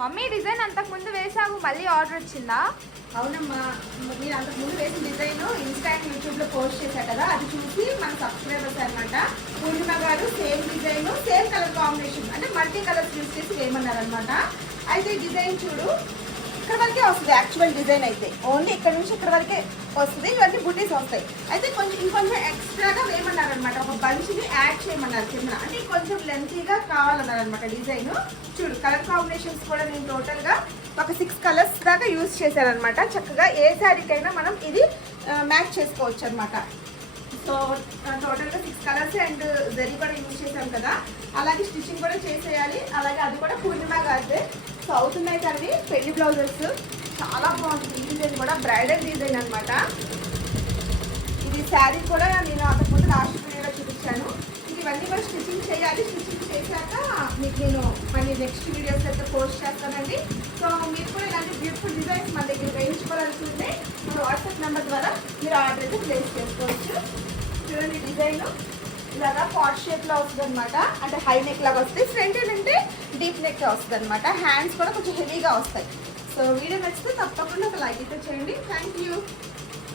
Mummy design అంతకు ముందు వేసావు, మళ్ళీ ఆర్డర్ వచ్చిందా? అవునమ్మా, మీరు అంతకు ముందు వేసిన డిజైన్ ఇన్స్టా అండ్ యూట్యూబ్లో పోస్ట్ చేశారు కదా, అది చూసి మన సబ్స్క్రైబర్స్ అనమాట పూర్ణిమ గారు same design same colour combination అంటే మల్టీ కలర్స్ యూజ్ చేసి వేయమన్నారనమాట. అయితే డిజైన్ చూడు, ఇక్కడ వరకే వస్తుంది యాక్చువల్ డిజైన్ అయితే, ఓన్లీ ఇక్కడ నుంచి ఇక్కడ వరకే వస్తుంది, ఇవన్నీ బుటీస్ వస్తాయి. అయితే ఇంకొంచెం ఎక్స్ట్రాగా వేయమన్నారనమాట, ఒక బంచ్ని యాడ్ చేయమన్నారు కింద, అంటే కొంచెం లెంతీగా కావాలన్నారనమాట డిజైన్. చూడు కలర్ కాంబినేషన్స్ కూడా నేను టోటల్గా ఒక 6 కలర్స్ దాకా యూజ్ చేశారనమాట. చక్కగా ఏ శారీకైనా మనం ఇది మ్యాచ్ చేసుకోవచ్చు అనమాట. సో టోటల్గా 6 కలర్స్ అండ్ జరీ కూడా యూజ్ చేసాం కదా, అలాగే స్టిచ్చింగ్ కూడా చేసేయాలి. అలాగే అది కూడా పూర్ణిమ గారిదే. సో అవుతున్నాయి కానీ పెళ్లి బ్లౌజెస్ చాలా బాగుంటుంది. ఈ డిజైన్ కూడా బ్రైడల్ డిజైన్ అనమాట. ఇది శారీ కూడా నేను అంతకుముందు లాస్ట్ వీడియోలో చూపించాను. ఇవన్నీ కూడా స్టిచ్చింగ్ చేయాలి. స్టిచ్చింగ్ చేశాక మీకు నేను మళ్ళీ నెక్స్ట్ వీడియోస్ అయితే పోస్ట్ చేస్తానండి. సో మీరు కూడా ఇలాంటి బ్యూటిఫుల్ డిజైన్స్ మన దగ్గర వేయించుకోవాలనుకుంటే మన వాట్సాప్ నెంబర్ ద్వారా మీరు ఆర్డర్ అయితే ప్లేస్ చేసుకోవచ్చు. చూడండి డిజైన్ ఇలాగా పాట్ షేప్లో వస్తుంది అనమాట, అంటే హై నెక్ లాగా వస్తుంది. ఫ్రంట్ అంటే డీప్ నెక్ వస్తుంది అనమాట. హ్యాండ్స్ కూడా కొంచెం హెవీగా వస్తాయి. సో వీడియో నచ్చితే తప్పకుండా ఒక లైక్ అయితే చేయండి. Thank you.